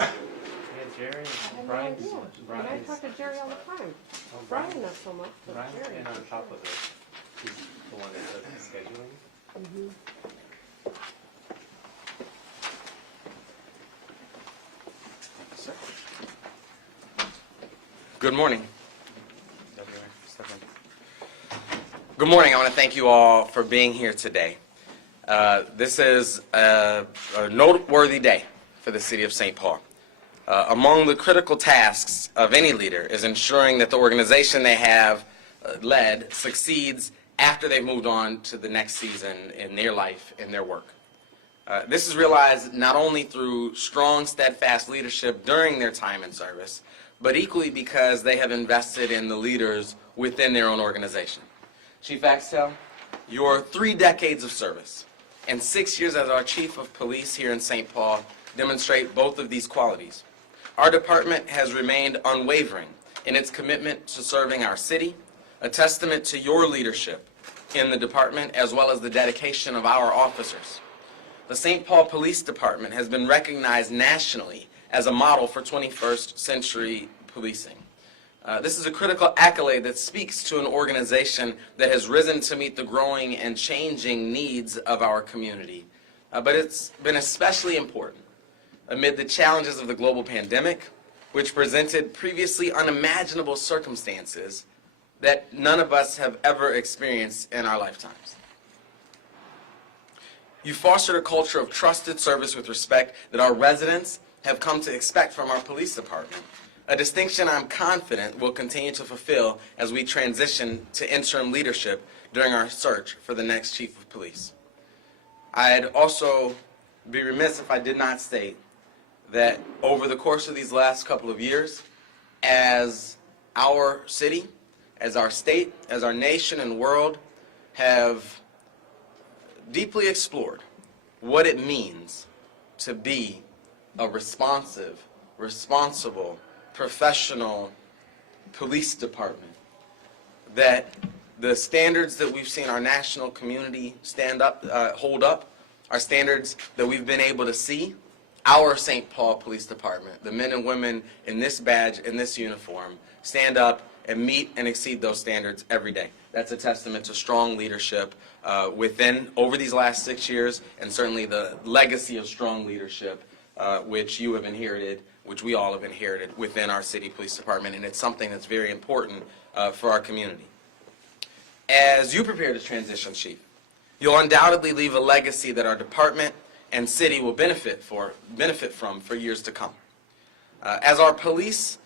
Yeah, Jerry, I had no Brian. idea. And I talk to Jerry all the time. Brian not so much, but Brian's Jerry. been on top of it. He's the one that does the scheduling. Good morning. Good morning. I want to thank you all for being here today. This is a noteworthy day for the city of St. Paul. Among the critical tasks of any leader is ensuring that the organization they have led succeeds after they've moved on to the next season in their life, in their work. This is realized not only through strong, steadfast leadership during their time in service, but equally because they have invested in the leaders within their own organization. Chief Axtell, your 3 decades of service and 6 years as our Chief of Police here in St. Paul demonstrate both of these qualities. Our department has remained unwavering in its commitment to serving our city, a testament to your leadership in the department as well as the dedication of our officers. The St. Paul Police Department has been recognized nationally as a model for 21st century policing. This is a critical accolade that speaks to an organization that has risen to meet the growing and changing needs of our community. But it's been especially important amid the challenges of the global pandemic, which presented previously unimaginable circumstances that none of us have ever experienced in our lifetimes. You fostered a culture of trusted service with respect that our residents have come to expect from our police department, a distinction I'm confident will continue to fulfill as we transition to interim leadership during our search for the next chief of police. I'd also be remiss if I did not state that over the course of these last couple of years, as our city, as our state, as our nation and world have deeply explored what it means to be a responsive, responsible, professional police department, that the standards that we've seen our national community hold up are standards that we've been able to see our St. Paul Police Department, the men and women in this badge, in this uniform, stand up and meet and exceed those standards every day. That's a testament to strong leadership over these last 6 years, and certainly the legacy of strong leadership which you have inherited, which we all have inherited within our city police department, and it's something that's very important for our community. As you prepare to transition, Chief, you'll undoubtedly leave a legacy that our department and city will benefit from for years to come. As our police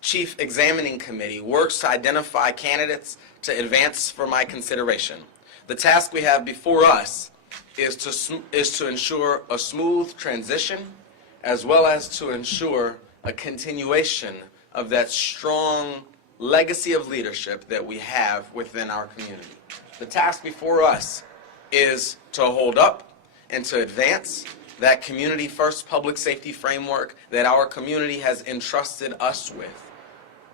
chief examining committee works to identify candidates to advance for my consideration, the task we have before us is to ensure a smooth transition as well as to ensure a continuation of that strong legacy of leadership that we have within our community. The task before us is to hold up and to advance that community-first public safety framework that our community has entrusted us with,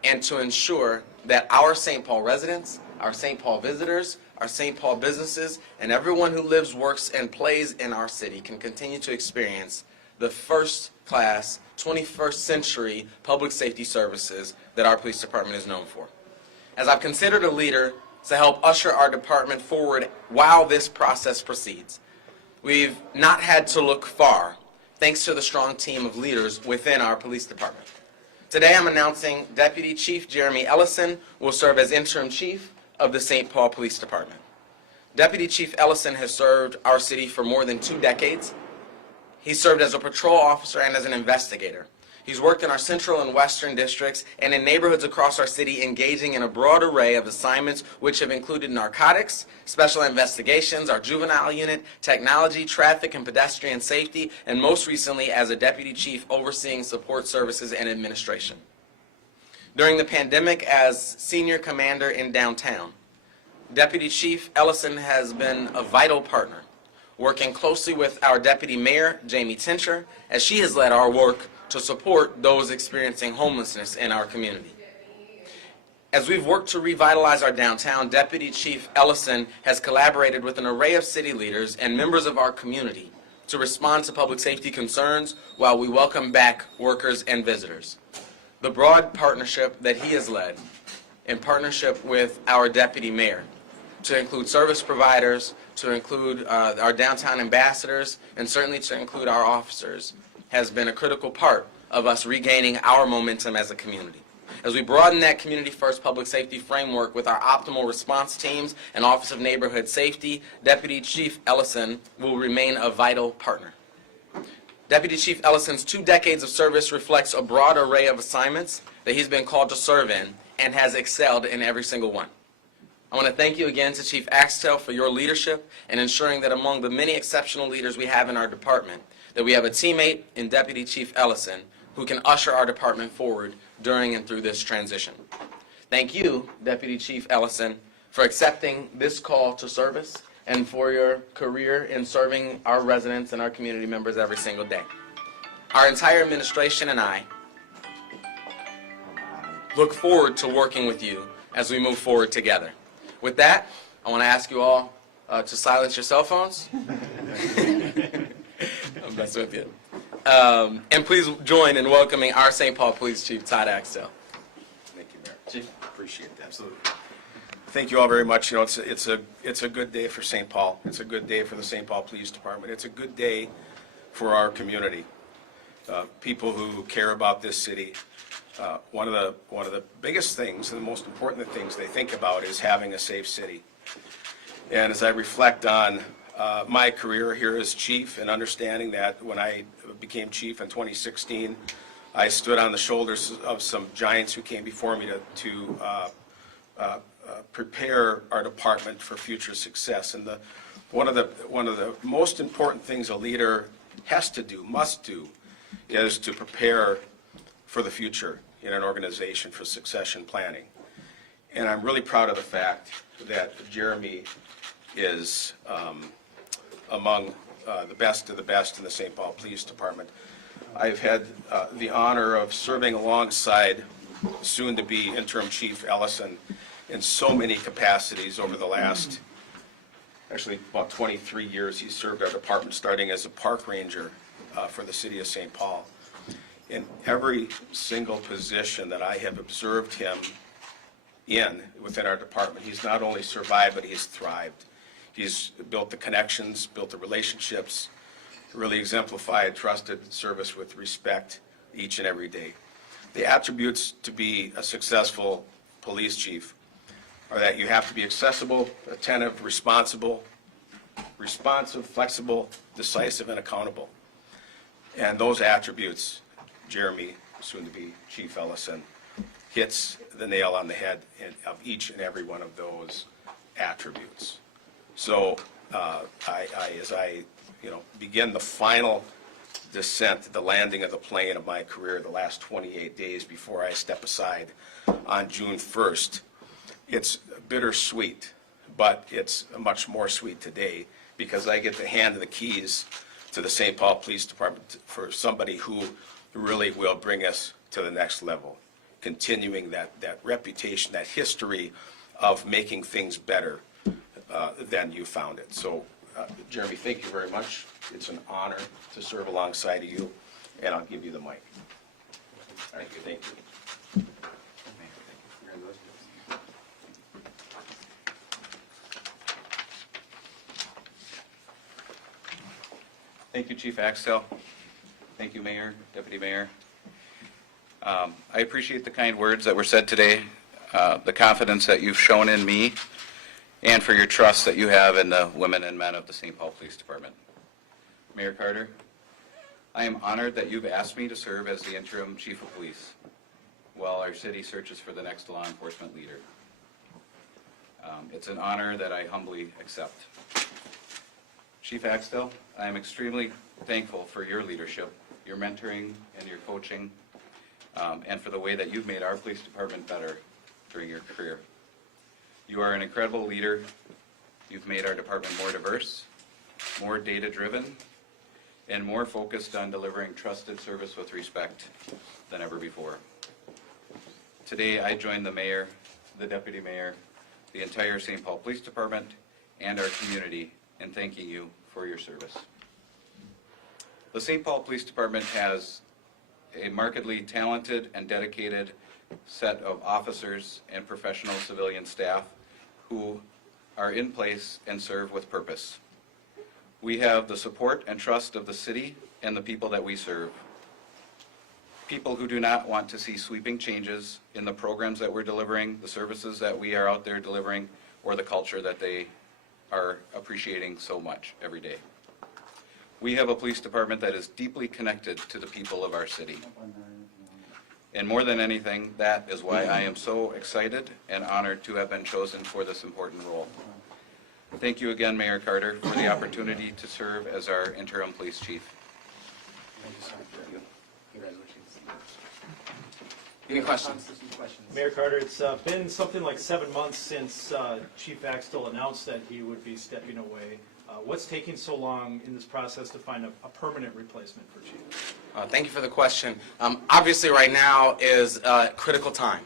and to ensure that our St. Paul residents, our St. Paul visitors, our St. Paul businesses, and everyone who lives, works, and plays in our city can continue to experience the first-class, 21st century public safety services that our police department is known for. As I've considered a leader to help usher our department forward while this process proceeds, we've not had to look far, thanks to the strong team of leaders within our police department. Today I'm announcing Deputy Chief Jeremy Ellison will serve as interim chief of the St. Paul Police Department. Deputy Chief Ellison has served our city for more than 2 decades. He served as a patrol officer and as an investigator. He's worked in our central and western districts and in neighborhoods across our city, engaging in a broad array of assignments which have included narcotics, special investigations, our juvenile unit, technology, traffic and pedestrian safety, and most recently as a deputy chief overseeing support services and administration. During the pandemic, as senior commander in downtown, Deputy Chief Ellison has been a vital partner, working closely with our Deputy Mayor, Jamie Tincher, as she has led our work to support those experiencing homelessness in our community. As we've worked to revitalize our downtown, Deputy Chief Ellison has collaborated with an array of city leaders and members of our community to respond to public safety concerns while we welcome back workers and visitors. The broad partnership that he has led, in partnership with our deputy mayor, to include service providers, to include our downtown ambassadors, and certainly to include our officers, has been a critical part of us regaining our momentum as a community. As we broaden that community-first public safety framework with our optimal response teams and Office of Neighborhood Safety, Deputy Chief Ellison will remain a vital partner. Deputy Chief Ellison's 2 decades of service reflects a broad array of assignments that he's been called to serve in and has excelled in every single one. I want to thank you again to Chief Axtell for your leadership and ensuring that among the many exceptional leaders we have in our department, that we have a teammate in Deputy Chief Ellison who can usher our department forward during and through this transition. Thank you, Deputy Chief Ellison, for accepting this call to service and for your career in serving our residents and our community members every single day. Our entire administration and I look forward to working with you as we move forward together. With that, I want to ask you all to silence your cell phones. I'm messing with you. And please join in welcoming our St. Paul Police Chief, Todd Axtell. Thank you, Mayor. Chief. Appreciate that. Absolutely. Thank you all very much. You know, it's a good day for St. Paul. It's a good day for the St. Paul Police Department. It's a good day for our community. People who care about this city. One of the biggest things and the most important things they think about is having a safe city. And as I reflect on my career here as chief and understanding that when I became chief in 2016, I stood on the shoulders of some giants who came before me to prepare our department for future success. And one of the most important things a leader has to do, must do, is to prepare for the future in an organization for succession planning. And I'm really proud of the fact that Jeremy is among the best of the best in the St. Paul Police Department. I've had the honor of serving alongside soon-to-be Interim Chief Ellison in so many capacities over the last, actually about 23 years. He served our department starting as a park ranger for the city of St. Paul. In every single position that I have observed him within our department, he's not only survived, but he's thrived. He's built the connections, built the relationships, really exemplified trusted service with respect each and every day. The attributes to be a successful police chief are that you have to be accessible, attentive, responsive, flexible, decisive, and accountable. And those attributes, Jeremy, soon to be Chief Ellison, hits the nail on the head of each and every one of those attributes. So as I begin the final descent, the landing of the plane of my career, the last 28 days before I step aside on June 1st, it's bittersweet, but it's much more sweet today because I get to hand the keys to the St. Paul Police Department for somebody who really will bring us to the next level, continuing that reputation, that history of making things better than you found it. So, Jeremy, thank you very much. It's an honor to serve alongside of you, and I'll give you the mic. Thank you. Thank you. Thank you, Chief Axtell. Thank you, Mayor, Deputy Mayor. I appreciate the kind words that were said today, the confidence that you've shown in me, and for your trust that you have in the women and men of the St. Paul Police Department. Mayor Carter, I am honored that you've asked me to serve as the interim Chief of Police while our city searches for the next law enforcement leader. It's an honor that I humbly accept. Chief Axtell, I am extremely thankful for your leadership, your mentoring, and your coaching, and for the way that you've made our police department better during your career. You are an incredible leader. You've made our department more diverse, more data-driven, and more focused on delivering trusted service with respect than ever before. Today, I join the mayor, the deputy mayor, the entire St. Paul Police Department, and our community in thanking you for your service. The St. Paul Police Department has a markedly talented and dedicated set of officers and professional civilian staff who are in place and serve with purpose. We have the support and trust of the city and the people that we serve. People who do not want to see sweeping changes in the programs that we're delivering, the services that we are out there delivering, or the culture that they are appreciating so much every day. We have a police department that is deeply connected to the people of our city. And more than anything, that is why I am so excited and honored to have been chosen for this important role. Thank you again, Mayor Carter, for the opportunity to serve as our interim police chief. Congratulations. Any questions? Mayor Carter, it's been something like 7 months since Chief Axtell announced that he would be stepping away. What's taking so long in this process to find a permanent replacement for Chief? Thank you for the question. Obviously, right now is a critical time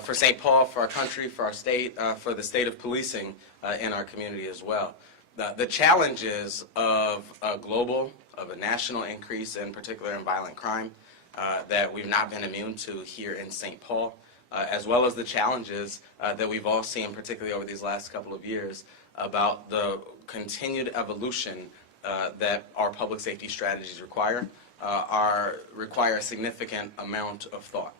for St. Paul, for our country, for our state, for the state of policing in our community as well. The challenges of a national increase, in particular in violent crime, that we've not been immune to here in St. Paul, as well as the challenges that we've all seen, particularly over these last couple of years, about the continued evolution that our public safety strategies require a significant amount of thought.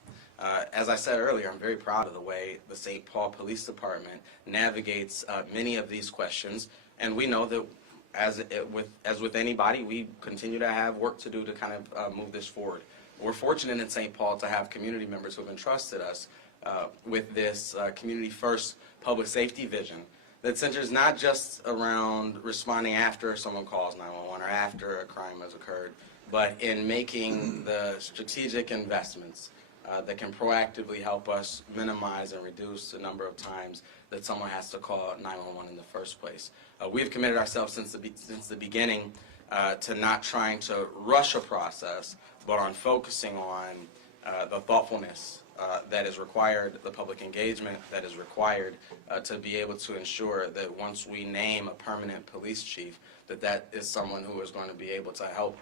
As I said earlier, I'm very proud of the way the St. Paul Police Department navigates many of these questions, and we know that as with anybody, we continue to have work to do to kind of move this forward. We're fortunate in St. Paul to have community members who have entrusted us with this community-first public safety vision that centers not just around responding after someone calls 911 or after a crime has occurred, but in making the strategic investments that can proactively help us minimize and reduce the number of times that someone has to call 911 in the first place. We've committed ourselves since the beginning to not trying to rush a process, but on focusing on the thoughtfulness that is required, the public engagement that is required to be able to ensure that once we name a permanent police chief, that is someone who is going to be able to help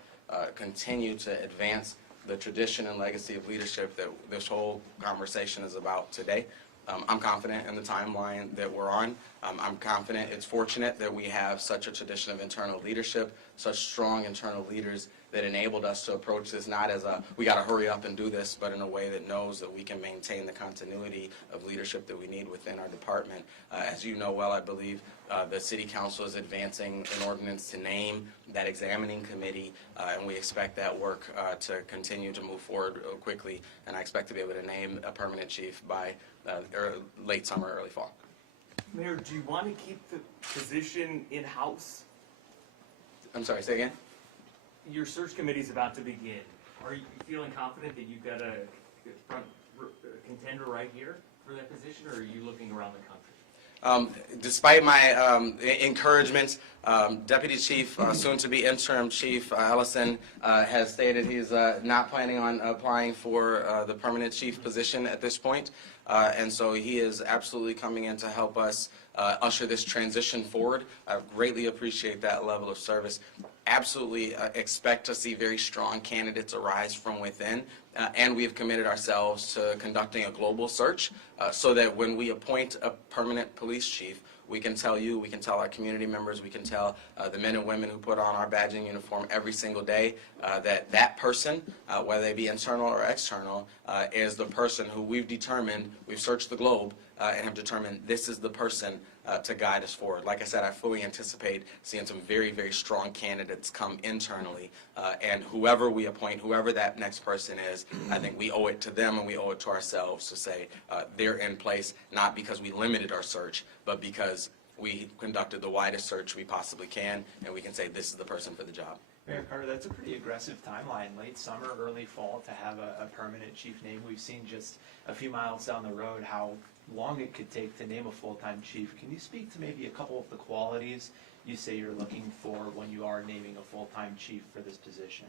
continue to advance the tradition and legacy of leadership that this whole conversation is about today. I'm confident in the timeline that we're on. I'm confident it's fortunate that we have such a tradition of internal leadership, such strong internal leaders that enabled us to approach this not as a, we got to hurry up and do this, but in a way that knows that we can maintain the continuity of leadership that we need within our department. As you know well, I believe the City Council is advancing an ordinance to name that examining committee, and we expect that work to continue to move forward quickly, and I expect to be able to name a permanent chief by late summer, early fall. Mayor, do you want to keep the position in-house? I'm sorry, say again? Your search committee's about to begin. Are you feeling confident that you've got a front contender right here for that position, or are you looking around the country? Despite my encouragement, Deputy Chief, soon-to-be interim Chief Ellison, has stated he's not planning on applying for the permanent chief position at this point, and so he is absolutely coming in to help us usher this transition forward. I greatly appreciate that level of service. Absolutely expect to see very strong candidates arise from within, and we have committed ourselves to conducting a global search so that when we appoint a permanent police chief, we can tell you, we can tell our community members, we can tell the men and women who put on our badging uniform every single day that person, whether they be internal or external, is the person who we've determined, we've searched the globe, and have determined this is the person to guide us forward. Like I said, I fully anticipate seeing some very, very strong candidates come internally, and whoever we appoint, whoever that next person is, I think we owe it to them and we owe it to ourselves to say they're in place, not because we limited our search, but because we conducted the widest search we possibly can, and we can say this is the person for the job. Mayor Carter, that's a pretty aggressive timeline, late summer, early fall, to have a permanent chief name. We've seen just a few miles down the road how long it could take to name a full-time chief. Can you speak to maybe a couple of the qualities you say you're looking for when you are naming a full-time chief for this position?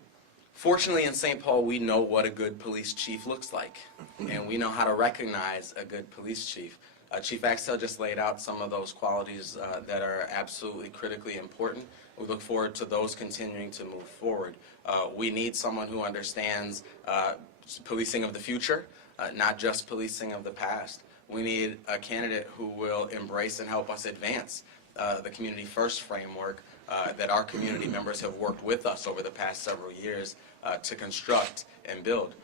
Fortunately, in St. Paul, we know what a good police chief looks like, and we know how to recognize a good police chief. Chief Axtell just laid out some of those qualities that are absolutely critically important. We look forward to those continuing to move forward. We need someone who understands policing of the future, not just policing of the past. We need a candidate who will embrace and help us advance the community first framework that our community members have worked with us over the past several years to construct and build.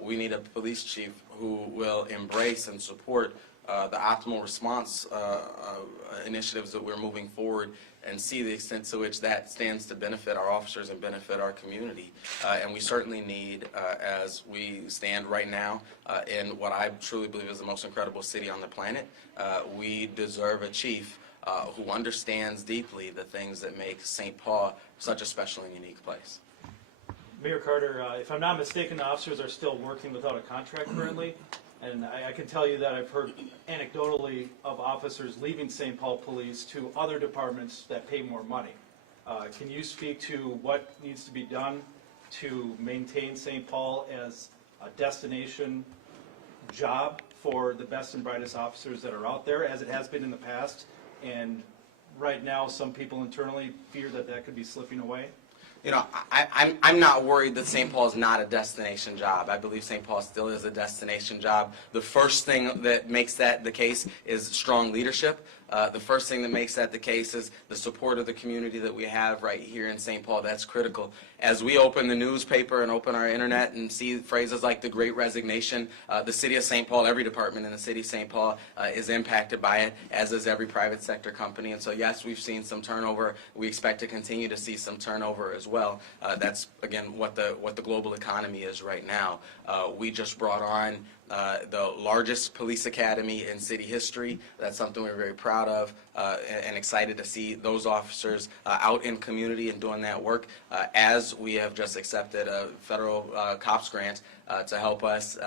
We need a police chief who will embrace and support the optimal response initiatives that we're moving forward and see the extent to which that stands to benefit our officers and benefit our community. And we certainly need, as we stand right now in what I truly believe is the most incredible city on the planet, we deserve a chief who understands deeply the things that make St. Paul such a special and unique place. Mayor Carter, if I'm not mistaken, the officers are still working without a contract currently, and I can tell you that I've heard anecdotally of officers leaving St. Paul Police to other departments that pay more money. Can you speak to what needs to be done to maintain St. Paul as a destination job for the best and brightest officers that are out there, as it has been in the past? And right now, some people internally fear that that could be slipping away. You know, I'm not worried that St. Paul is not a destination job. I believe St. Paul still is a destination job. The first thing that makes that the case is strong leadership. The first thing that makes that the case is the support of the community that we have right here in St. Paul. That's critical. As we open the newspaper and open our internet and see phrases like the Great Resignation, the city of St. Paul, every department in the city of St. Paul is impacted by it, as is every private sector company. And so, yes, we've seen some turnover. We expect to continue to see some turnover as well. That's, again, what the global economy is right now. We just brought on the largest police academy in city history. That's something we're very proud of and excited to see those officers out in community and doing that work, as we have just accepted a federal COPS grant to help us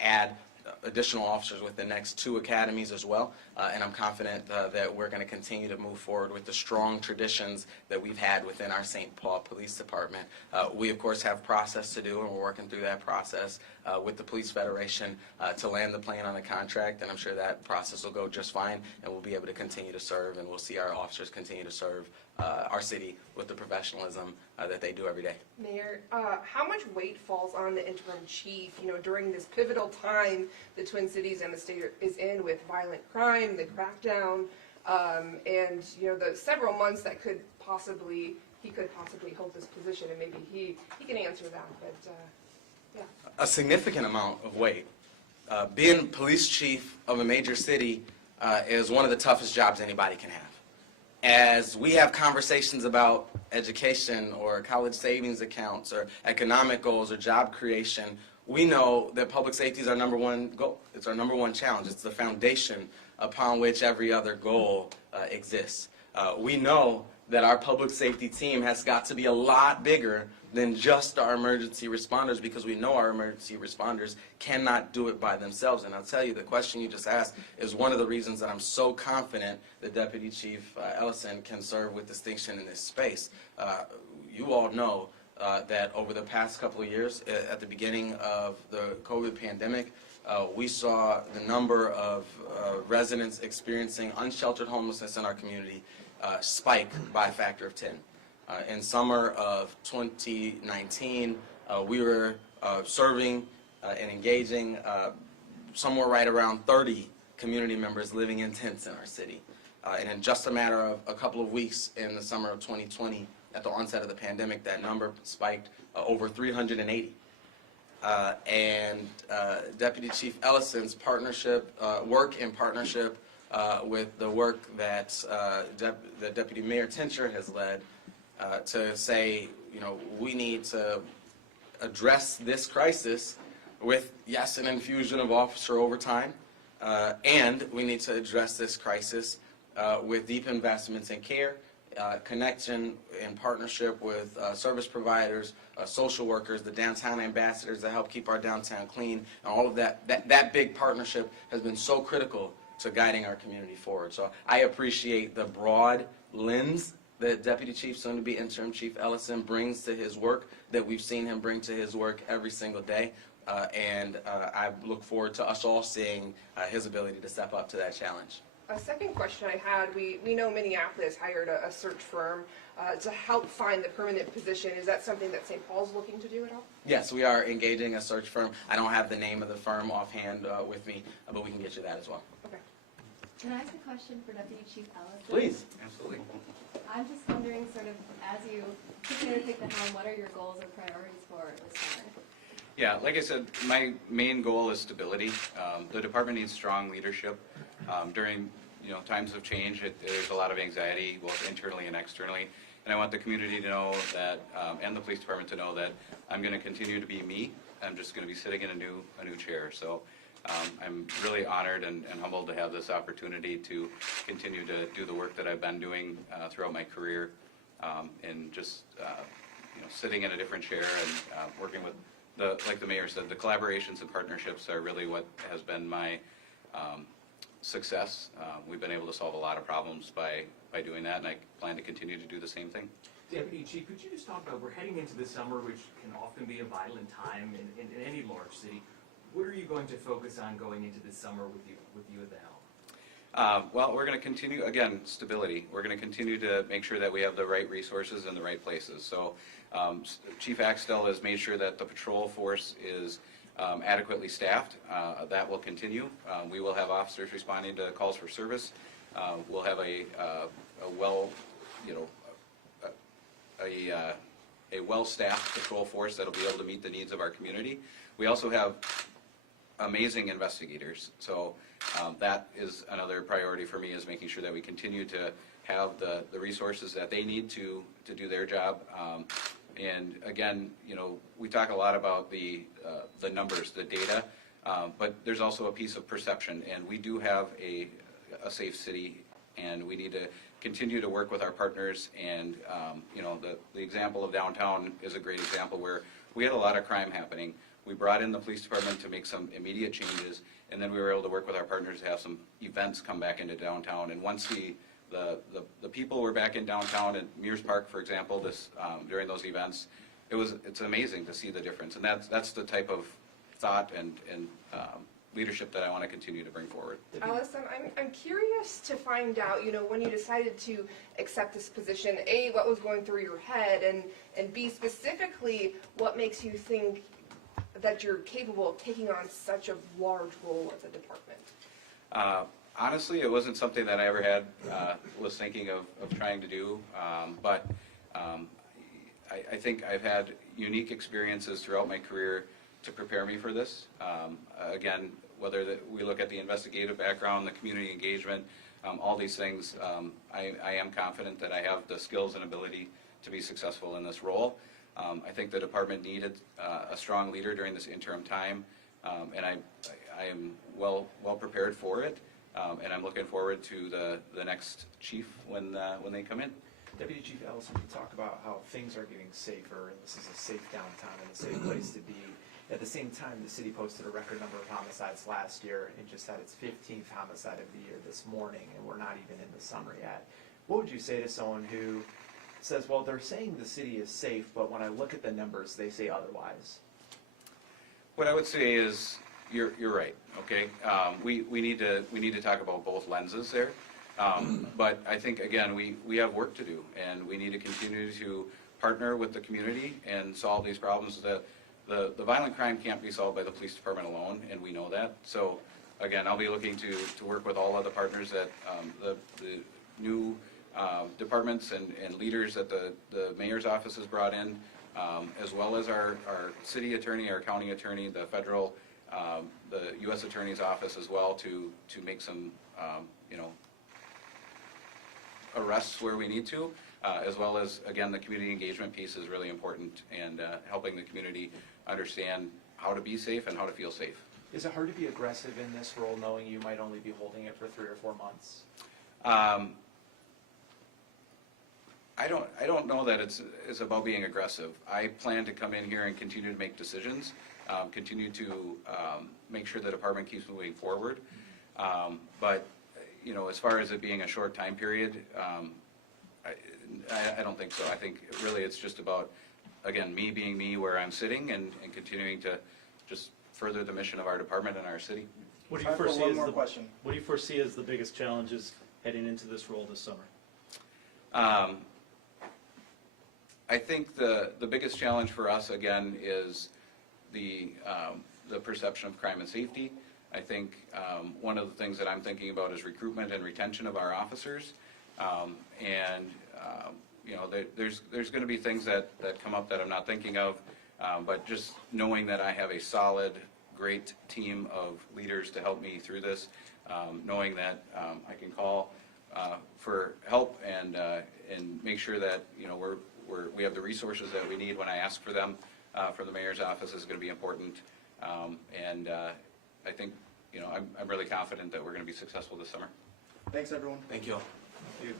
add additional officers with the next 2 academies as well, and I'm confident that we're going to continue to move forward with the strong traditions that we've had within our St. Paul Police Department. We, of course, have process to do, and we're working through that process with the Police Federation to land the plane on a contract, and I'm sure that process will go just fine, and we'll be able to continue to serve, and we'll see our officers continue to serve our city with the professionalism that they do every day. Mayor, how much weight falls on the interim chief, during this pivotal time the Twin Cities and the state is in with violent crime, the crackdown, and, the several months that he could possibly hold this position, and maybe he can answer that, but, yeah. A significant amount of weight. Being police chief of a major city is one of the toughest jobs anybody can have. As we have conversations about education or college savings accounts or economic goals or job creation, we know that public safety is our number one goal. It's our number one challenge. It's the foundation upon which every other goal exists. We know that our public safety team has got to be a lot bigger than just our emergency responders, because we know our emergency responders cannot do it by themselves. And I'll tell you, the question you just asked is one of the reasons that I'm so confident that Deputy Chief Ellison can serve with distinction in this space. You all know that over the past couple of years, at the beginning of the COVID pandemic, we saw the number of residents experiencing unsheltered homelessness in our community spike by a factor of 10. In summer of 2019, we were serving and engaging somewhere right around 30 community members living in tents in our city. And in just a matter of a couple of weeks in the summer of 2020, at the onset of the pandemic, that number spiked over 380. And Deputy Chief Ellison's work in partnership with the work that the Deputy Mayor Tincher has led to say, we need to address this crisis with, yes, an infusion of officer overtime, and we need to address this crisis with deep investments in care, connection and partnership with service providers, social workers, the downtown ambassadors that help keep our downtown clean, and all of that. That big partnership has been so critical to guiding our community forward. So I appreciate the broad lens that Deputy Chief, soon to be Interim Chief Ellison, brings to his work, that we've seen him bring to his work every single day. And I look forward to us all seeing his ability to step up to that challenge. A second question I had, we know Minneapolis hired a search firm to help find the permanent position. Is that something that St. Paul's looking to do at all? Yes, we are engaging a search firm. I don't have the name of the firm offhand with me, but we can get you that as well. Okay. Can I ask a question for Deputy Chief Ellison? Please. Absolutely. I'm just wondering, sort of, as you prepare to take the helm, what are your goals or priorities for this summer? Yeah, like I said, my main goal is stability. The department needs strong leadership. During times of change, there's a lot of anxiety, both internally and externally. And I want the community to know that, and the police department to know that I'm going to continue to be me. I'm just going to be sitting in a new chair. So I'm really honored and humbled to have this opportunity to continue to do the work that I've been doing throughout my career, and just sitting in a different chair and working with like the mayor said, the collaborations and partnerships are really what has been my success. We've been able to solve a lot of problems by doing that, and I plan to continue to do the same thing. Deputy Chief, could you just talk about, we're heading into the summer, which can often be a violent time in any large city. What are you going to focus on going into this summer with you at the helm? Well, we're going to continue, again, stability. We're going to continue to make sure that we have the right resources in the right places. So Chief Axtell has made sure that the patrol force is adequately staffed. That will continue. We will have officers responding to calls for service. We'll have a well-staffed patrol force that'll be able to meet the needs of our community. We also have amazing investigators. So that is another priority for me, is making sure that we continue to have the resources that they need to do their job. And again, we talk a lot about the numbers, the data, but there's also a piece of perception, and we do have a safe city, and we need to continue to work with our partners. And the example of downtown is a great example where we had a lot of crime happening. We brought in the police department to make some immediate changes, and then we were able to work with our partners to have some events come back into downtown. And once the people were back in downtown at Mears Park, for example, during those events, it's amazing to see the difference. And that's the type of thought and leadership that I want to continue to bring forward. Allison, I'm curious to find out, when you decided to accept this position, A, what was going through your head, and B, specifically, what makes you think that you're capable of taking on such a large role at the department? Honestly, it wasn't something that I ever had, was thinking of trying to do, but I think I've had unique experiences throughout my career to prepare me for this. Again, whether we look at the investigative background, the community engagement, all these things, I am confident that I have the skills and ability to be successful in this role. I think the department needed a strong leader during this interim time, and I am well prepared for it, and I'm looking forward to the next chief when they come in. Deputy Chief Ellison, you talk about how things are getting safer, and this is a safe downtown and a safe place to be. At the same time, the city posted a record number of homicides last year and just had its 15th homicide of the year this morning, and we're not even in the summer yet. What would you say to someone who says, well, they're saying the city is safe, but when I look at the numbers, they say otherwise? What I would say is, you're right, okay? We need to talk about both lenses there. But I think, again, we have work to do, and we need to continue to partner with the community and solve these problems. The violent crime can't be solved by the police department alone, and we know that. So, again, I'll be looking to work with all of the partners that the new departments and leaders that the mayor's office has brought in, as well as our city attorney, our county attorney, the federal, the U.S. Attorney's Office as well, to make some, arrests where we need to, as well as, again, the community engagement piece is really important, and helping the community understand how to be safe and how to feel safe. Is it hard to be aggressive in this role, knowing you might only be holding it for 3 or 4 months? I don't know that it's about being aggressive. I plan to come in here and continue to make decisions, continue to make sure the department keeps moving forward. But as far as it being a short time period, I don't think so. I think really it's just about, again, me being me where I'm sitting, and continuing to just further the mission of our department and our city. What do you Time for foresee one as more the, question. what do you foresee as the biggest challenges heading into this role this summer? I think the biggest challenge for us, again, is the perception of crime and safety. I think one of the things that I'm thinking about is recruitment and retention of our officers. You know, there's going to be things that come up that I'm not thinking of, but just knowing that I have a solid, great team of leaders to help me through this, knowing that I can call for help and make sure that, you know, we have the resources that we need when I ask for them from the mayor's office is going to be important. I think, you know, I'm really confident that we're going to be successful this summer. Thanks, everyone. Thank you. Thank you.